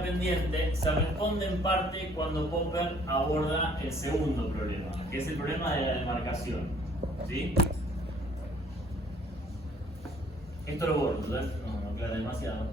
pendiente se responde en parte cuando Popper aborda el segundo problema, que es el problema de la demarcación. ¿Sí? Esto lo borro, ¿verdad? No aclara demasiado.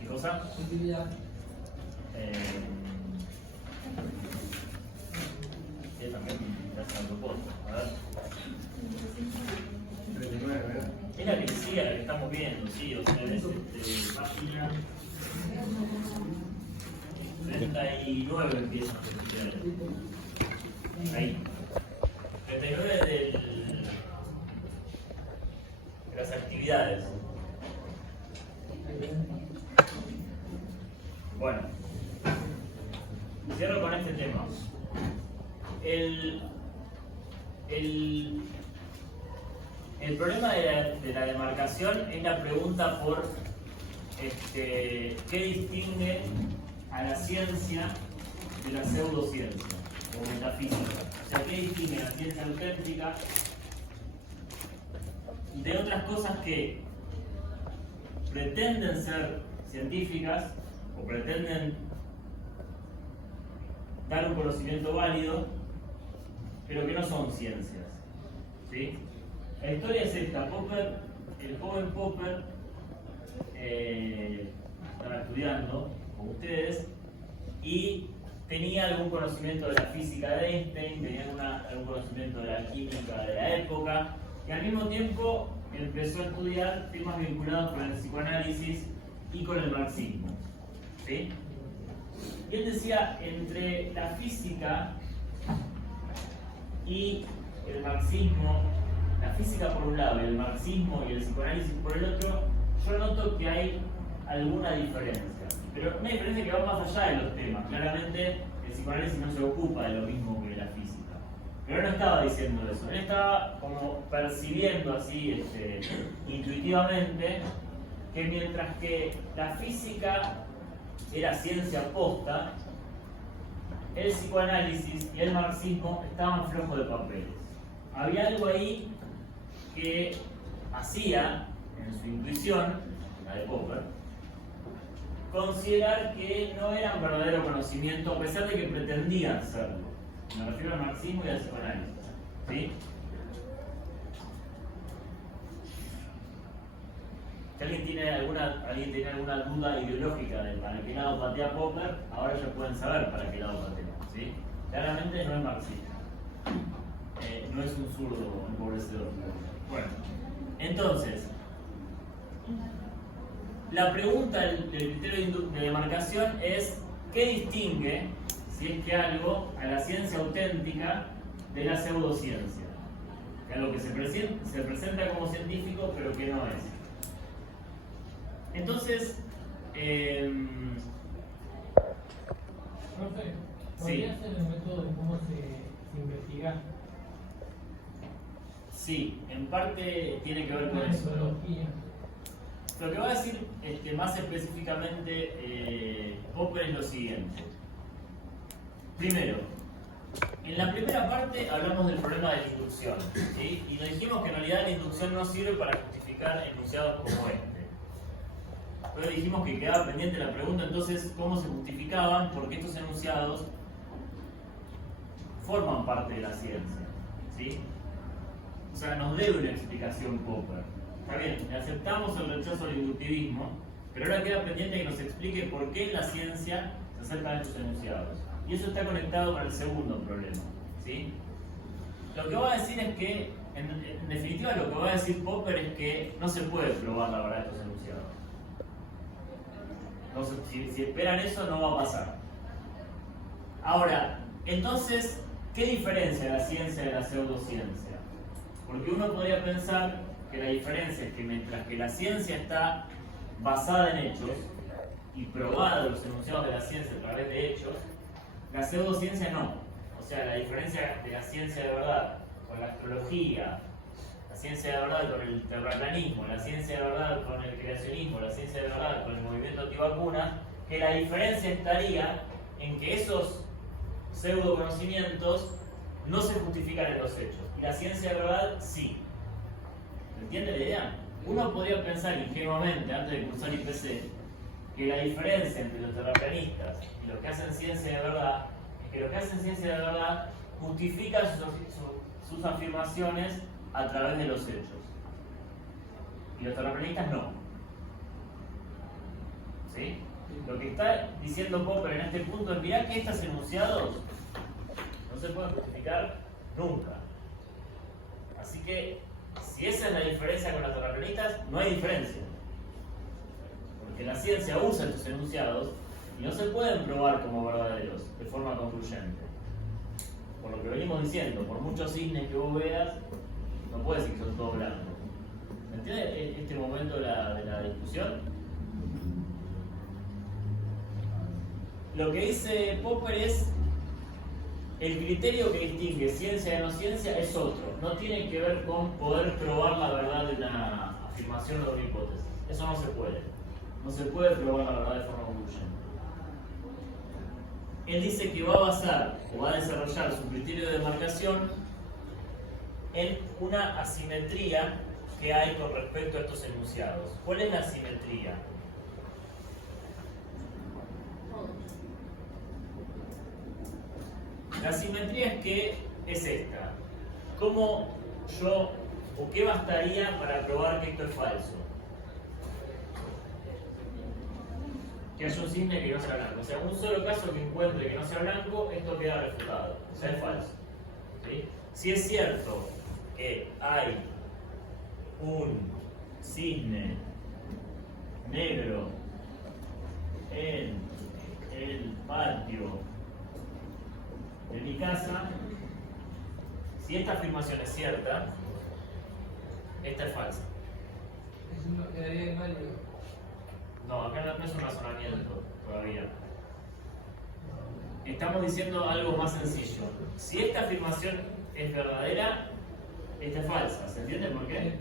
¿Qué cosa? También ya se lo propone. A ver. 39, ¿verdad? Es la que sigue, la que estamos viendo, sí, ustedes, página 39 empiezan a estudiar. Ahí. 39 de las actividades. Bueno, cierro con este tema. El problema de la demarcación es la pregunta por qué distingue a la ciencia de la pseudociencia o metafísica. O sea, qué distingue la ciencia auténtica de otras cosas que pretenden ser científicas o pretenden dar un conocimiento válido, pero que no son ciencias. ¿Sí? La historia es esta. Popper, el joven Popper, estaba estudiando con ustedes y tenía algún conocimiento de la física de Einstein, tenía algún conocimiento de la química de la época, y al mismo tiempo empezó a estudiar temas vinculados con el psicoanálisis y con el marxismo. ¿Sí? Y él decía, entre la física y el marxismo, la física por un lado, el marxismo y el psicoanálisis por el otro, yo noto que hay alguna diferencia. Pero una diferencia que va más allá de los temas. Claramente el psicoanálisis no se ocupa de lo mismo que la física. Pero él no estaba diciendo eso. Él estaba como percibiendo así, intuitivamente, que mientras que la física era ciencia posta, el psicoanálisis y el marxismo estaban flojos de papeles. Había algo ahí que hacía, en su intuición, la de Popper, considerar que no eran verdadero conocimiento, a pesar de que pretendían serlo. Me refiero al marxismo y al psicoanálisis. ¿Sí? Si alguien tiene alguna duda ideológica de para qué lado patea Popper, ahora ya pueden saber para qué lado patea. ¿Sí? Claramente no es marxista. No es un zurdo empobrecedor. Bueno, entonces, la pregunta del criterio de demarcación es ¿qué distingue, si es que algo, a la ciencia auténtica de la pseudociencia? Que algo que se presenta como científico pero que no es. Entonces, Profe, sí. ¿podría ser el método de cómo se investiga? Sí, en parte tiene que ver con eso. Lo que va a decir más específicamente Popper es lo siguiente. Primero, en la primera parte hablamos del problema de la inducción, ¿sí? Y nos dijimos que en realidad la inducción no sirve para justificar enunciados como este. Luego dijimos que quedaba pendiente la pregunta entonces cómo se justificaban, porque estos enunciados forman parte de la ciencia, ¿sí? O sea, nos debe una explicación Popper. Está bien, le aceptamos el rechazo al inductivismo, pero ahora queda pendiente que nos explique por qué en la ciencia se acercan estos enunciados. Y eso está conectado con el segundo problema, ¿sí? Lo que va a decir es que, en definitiva, lo que va a decir Popper es que no se puede probar la verdad de estos enunciados. Entonces, si esperan eso, no va a pasar. Ahora, entonces, ¿qué diferencia la ciencia de la pseudociencia? Porque uno podría pensar que la diferencia es que mientras que la ciencia está basada en hechos y probada los enunciados de la ciencia a través de hechos, la pseudociencia no. O sea, la diferencia de la ciencia de verdad con la astrología, la ciencia de verdad con el terraplanismo, la ciencia de verdad con el creacionismo, la ciencia de verdad con el movimiento antivacunas, que la diferencia estaría en que esos pseudoconocimientos no se justifican en los hechos. Y la ciencia de verdad sí. ¿Entiende la idea? Uno podría pensar ingenuamente, antes de cursar IPC, que la diferencia entre los terraplanistas y los que hacen ciencia de verdad es que los que hacen ciencia de verdad justifican sus afirmaciones a través de los hechos. Y los terraplanistas no. ¿Sí? Lo que está diciendo Popper en este punto es: mirá que estos enunciados no se pueden justificar nunca. Así que, si esa es la diferencia con los terraplanistas, no hay diferencia. Porque la ciencia usa estos enunciados y no se pueden probar como verdaderos de forma concluyente. Por lo que venimos diciendo, por muchos cisnes que vos veas, no puedes decir que son todos blancos. ¿Me entiendes este momento de la discusión? Lo que dice Popper es: el criterio que distingue ciencia de no ciencia es otro. No tiene que ver con poder probar la verdad de una afirmación o de una hipótesis. Eso no se puede. No se puede probar la verdad de forma concluyente. Él dice que va a basar o va a desarrollar su criterio de demarcación en una asimetría que hay con respecto a estos enunciados. ¿Cuál es la asimetría? La asimetría es esta. ¿Cómo yo o qué bastaría para probar que esto es falso? Que haya un cisne que no sea blanco. O sea, un solo caso que encuentre que no sea blanco, esto queda refutado. O sea, es falso. ¿Sí? Si es cierto que hay un cisne negro en el patio de mi casa, si esta afirmación es cierta, esta es falsa. Eso no quedaría en válido. No, acá no es un razonamiento todavía. Estamos diciendo algo más sencillo. Si esta afirmación es verdadera, esta es falsa. ¿Se entiende por qué?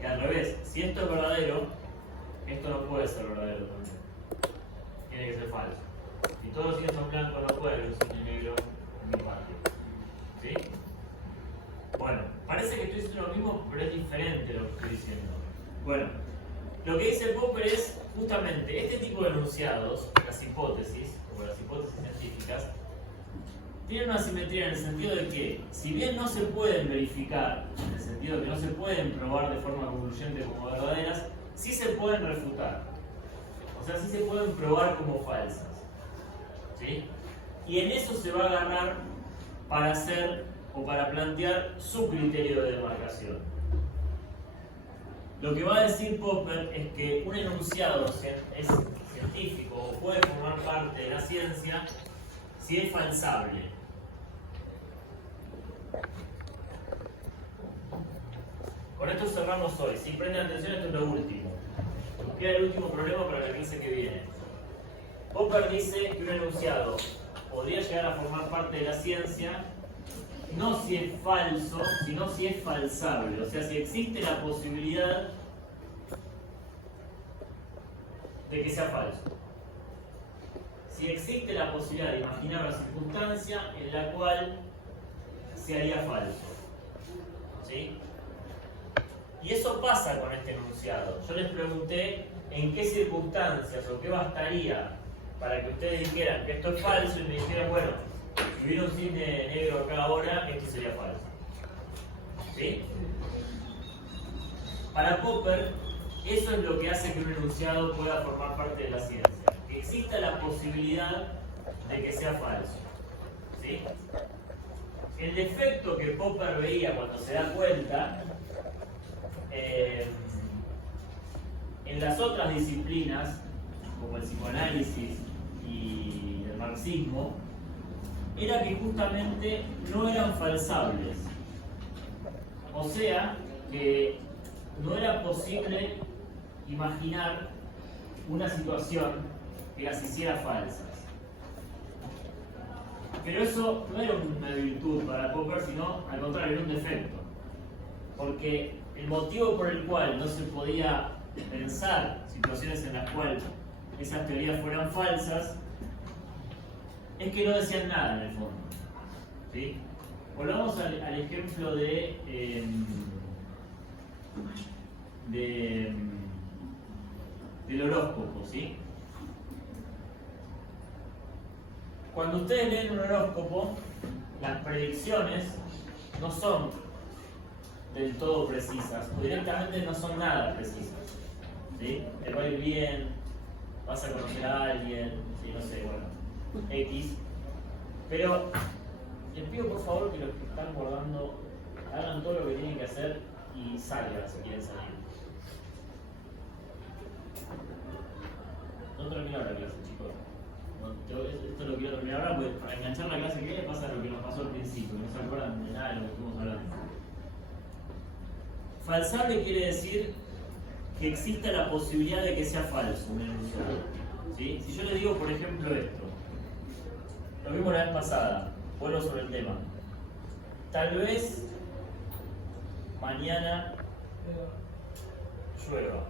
Que al revés, si esto es verdadero, esto no puede ser verdadero también. Tiene que ser falso. Si todos los cines son blancos, no puede haber un cine negro en mi patio. ¿Sí? Bueno, parece que estoy diciendo lo mismo, pero es diferente lo que estoy diciendo. Bueno, lo que dice Popper es justamente este tipo de enunciados, las hipótesis, o las hipótesis científicas, tienen una simetría en el sentido de que, si bien no se pueden verificar, en el sentido de que no se pueden probar de forma concluyente como verdaderas, sí se pueden refutar. O sea, sí se pueden probar como falsas. ¿Sí? Y en eso se va a agarrar para hacer o para plantear su criterio de demarcación. Lo que va a decir Popper es que un enunciado es científico o puede formar parte de la ciencia si es falsable. Con esto cerramos hoy. Si prenden atención, esto es lo último. Nos queda el último problema para la clase que viene. Popper dice que un enunciado podría llegar a formar parte de la ciencia no si es falso, sino si es falsable. O sea, si existe la posibilidad de que sea falso. Si existe la posibilidad de imaginar una circunstancia en la cual se haría falso. ¿Sí? Y eso pasa con este enunciado. Yo les pregunté en qué circunstancias o qué bastaría para que ustedes dijeran que esto es falso y me dijeran, bueno, si hubiera un cisne negro acá ahora, esto sería falso. ¿Sí? Para Popper, eso es lo que hace que un enunciado pueda formar parte de la ciencia. Que exista la posibilidad de que sea falso. ¿Sí? El defecto que Popper veía cuando se da cuenta en las otras disciplinas, como el psicoanálisis y el marxismo, era que justamente no eran falsables. O sea, que no era posible imaginar una situación que las hiciera falsas. Pero eso no era una virtud para Popper, sino al contrario, era un defecto. Porque el motivo por el cual no se podía pensar situaciones en las cuales esas teorías fueran falsas es que no decían nada en el fondo. ¿Sí? Volvamos al ejemplo de del horóscopo, ¿sí? Cuando ustedes leen un horóscopo, las predicciones no son del todo precisas, o directamente no son nada precisas, ¿sí? Te va a ir bien, vas a conocer a alguien, ¿sí? No sé, bueno, X. Pero les pido por favor que los que están guardando hagan todo lo que tienen que hacer y salgan si quieren salir. No termino la clase, chicos. Esto lo quiero terminar ahora porque para enganchar la clase que viene pasa lo que nos pasó al principio, no se acuerdan de nada de lo que estuvimos hablando. Falsable quiere decir que exista la posibilidad de que sea falso un enunciado, ¿sí? Si yo le digo, por ejemplo, esto, lo vimos la vez pasada, vuelvo sobre el tema. Tal vez mañana llueva.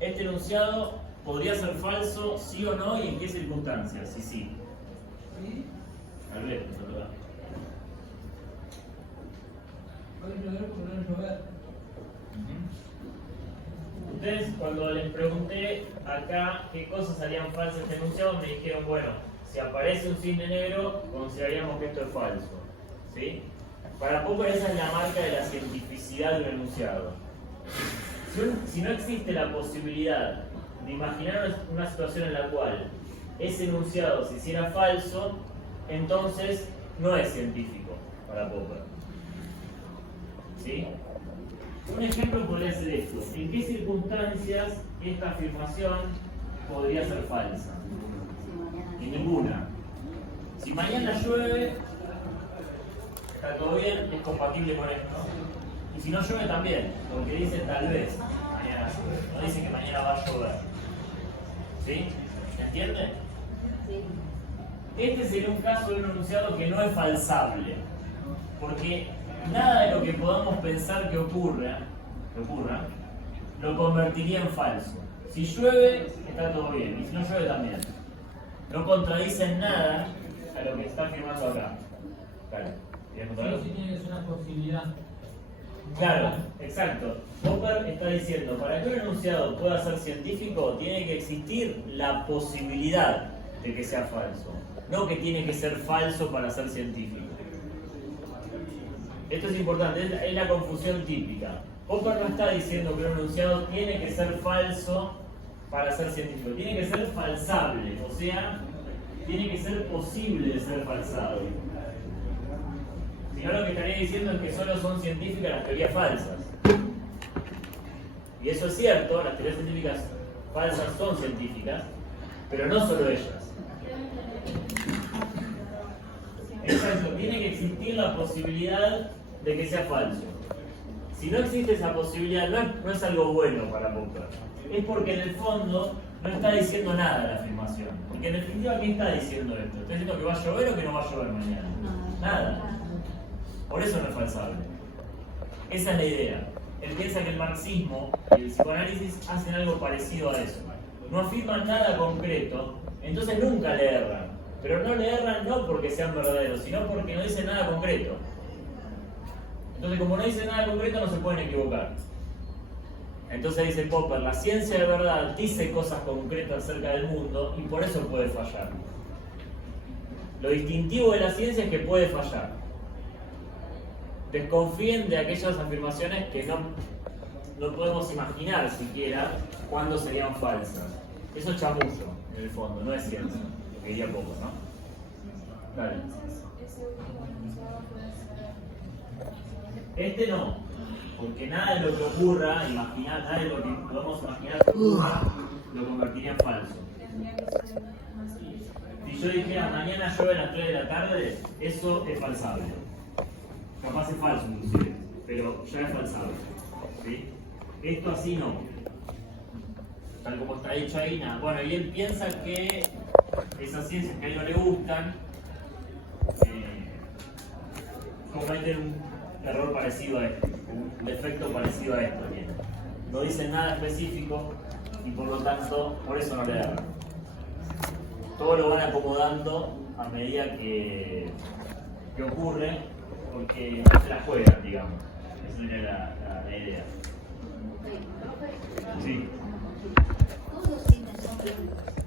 Este enunciado podría ser falso, sí o no, y en qué circunstancias, sí, sí. Tal vez, es verdad. Puede llover porque no llover. Ustedes, cuando les pregunté acá qué cosas harían falsas este enunciado, me dijeron, bueno, si aparece un cisne negro, consideraríamos que esto es falso, ¿sí? Para Popper esa es la marca de la cientificidad de un enunciado. Si no existe la posibilidad de imaginar una situación en la cual ese enunciado se hiciera falso, entonces no es científico para Popper, ¿sí? Un ejemplo podría ser esto. ¿En qué circunstancias esta afirmación podría ser falsa? En ninguna. Si mañana llueve, está todo bien, es compatible con esto. Y si no llueve también, porque dice tal vez mañana llueve, no dice que mañana va a llover. ¿Sí? ¿Se entiende? Sí. Este sería un caso de un enunciado que no es falsable, porque nada de lo que podamos pensar que ocurra, lo convertiría en falso. Si llueve, está todo bien, y si no llueve también. No contradicen nada a lo que está afirmando acá. Claro. ¿Quieres contar algo? Sí, tienes una posibilidad. Claro, exacto. Popper está diciendo, para que un enunciado pueda ser científico, tiene que existir la posibilidad de que sea falso, no que tiene que ser falso para ser científico. Esto es importante, es la confusión típica. Popper no está diciendo que un enunciado tiene que ser falso para ser científico, tiene que ser falsable, o sea, tiene que ser posible de ser falsado. Si no, lo que estaría diciendo es que solo son científicas las teorías falsas. Y eso es cierto, las teorías científicas falsas son científicas, pero no solo ellas. Exacto, tiene que existir la posibilidad de que sea falso. Si no existe esa posibilidad, no es algo bueno para Popper. Es porque en el fondo no está diciendo nada la afirmación. Porque en definitiva, ¿qué está diciendo esto? ¿Está diciendo que va a llover o que no va a llover mañana? Nada. Por eso no es falsable. Esa es la idea. Él piensa que el marxismo y el psicoanálisis hacen algo parecido a eso. No afirman nada concreto, entonces nunca le erran. Pero no le erran no porque sean verdaderos, sino porque no dicen nada concreto. Entonces, como no dicen nada concreto, no se pueden equivocar. Entonces dice Popper, la ciencia de verdad dice cosas concretas acerca del mundo y por eso puede fallar. Lo distintivo de la ciencia es que puede fallar. Desconfíen de aquellas afirmaciones que no podemos imaginar siquiera cuándo serían falsas. Eso es chamullo, en el fondo, no es ciencia, lo que diría Popper, ¿no? Dale. Ese último enunciado puede ser. Este no, porque nada de lo que ocurra, nada de lo que podemos imaginar que ocurra, lo convertiría en falso. Tendría que ser más específico. Si yo dijera mañana llueve a las 3 de la tarde, eso es falsable. Capaz es falso inclusive, pero ya es falsable. ¿Sí? Esto así no. Tal como está dicho ahí, nada. Bueno, y él piensa que esas ciencias que a él no le gustan cometen un error parecido a esto, un defecto parecido a esto. Bien. No dicen nada específico y por lo tanto, por eso no le erran. Todo lo van acomodando a medida que ocurre, porque no se la juegan, digamos. Esa sería la idea. Sí, Todos tienen nombre,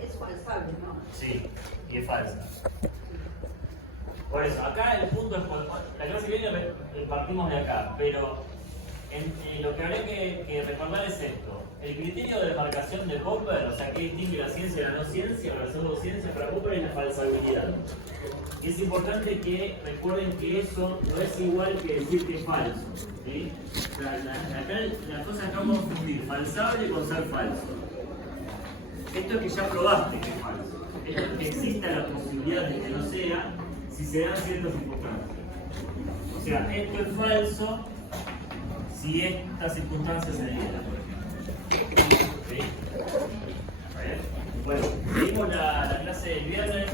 es falsable, ¿no? sí, y es falsa. Por eso, acá el punto es, la clase que viene partimos de acá, pero lo que habría que recordar es esto. El criterio de demarcación de Popper, o sea, que distingue la ciencia de la no ciencia o la pseudociencia, para Popper es la falsabilidad. Y es importante que recuerden que eso no es igual que decir que es falso. ¿Sí? O sea, acá la cosa es no confundir falsable con ser falso. Esto es que ya probaste que es falso. Esto es que exista la posibilidad de que no sea si se dan ciertas circunstancias. O sea, esto es falso si estas circunstancias se dieran, por ejemplo. ¿Sí? Bueno, vimos la clase del viernes.